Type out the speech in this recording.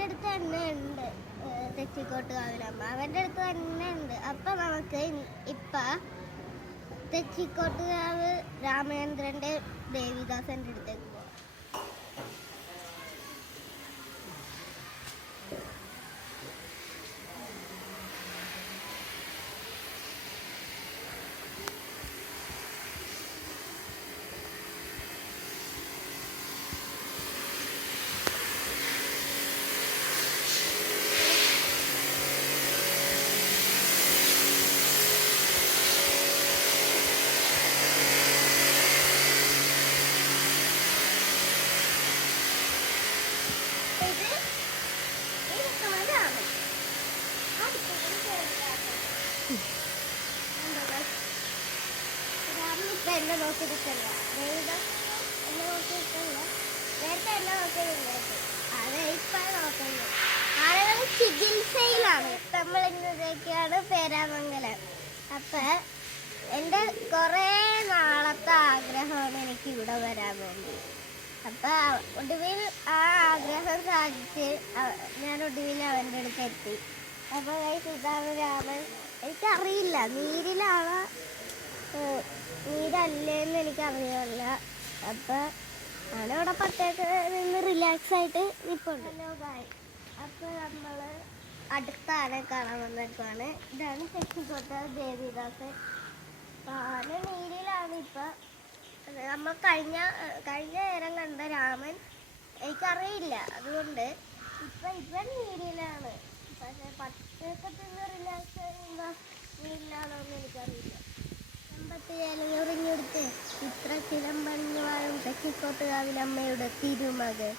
അവന്റെ അടുത്ത് തന്നെ ഉണ്ട്. തെച്ചിക്കോട്ട് കാവിലമ്മ അവന്റെ അടുത്ത് തന്നെ ഉണ്ട്. അപ്പം നമുക്ക് ഇപ്പം തെച്ചിക്കോട്ടുകാവ് രാമചന്ദ്രന്റെ ദേവിദാസന്റെ അടുത്തേക്ക് പോകാം ഇപ്പം നോക്കുന്നു ചികിത്സയിലാണ് നമ്മൾ ഇന്നതൊക്കെയാണ് പേരാമംഗലം. അപ്പം എന്റെ കുറേ നാളത്തെ ആഗ്രഹമാണ് എനിക്ക് ഇവിടെ വരാൻ വേണ്ടി. അപ്പൊ ഒടുവിൽ ആ സാധിച്ച് ഞാൻ ഒടുവിൽ അവന്റെ അടുത്ത് എത്തി. അപ്പോൾ ഇതാണ് രാമൻ എനിക്കറിയില്ല നീരിലാണ്? നീരല്ലേ നീരല്ലേന്ന് എനിക്കറിയില്ല. അപ്പോൾ ഞാനവിടെ പത്തേക്ക് നിന്ന് റിലാക്സ് ആയിട്ട് നിൽപ്പുണ്ട് അപ്പോൾ നമ്മൾ അടുത്ത കാണാൻ വന്നിട്ടാണ് ഇതാണ് തെച്ചിക്കോട്ട ദേവിദാസ് ആന നീരിലാണ് ഇപ്പം. നമ്മൾ കഴിഞ്ഞ കഴിഞ്ഞ നേരം കണ്ട രാമൻ എനിക്കറിയില്ല. അതുകൊണ്ട് ഇപ്പൊ ഇവൻ നീരിലാണ് പക്ഷെ പച്ചയൊക്കെ തിന്ന് റിലാക്സ് ചെയ്യുന്ന എനിക്കറിയില്ല. ചെമ്പത്തി ഇലയൊറിഞ്ഞെടുത്ത് ഇത്ര ചിലമ്പഞ്ഞു വാഴും തെക്കിക്കോട്ടുകാവിലമ്മയുടെ തിരുമകൻ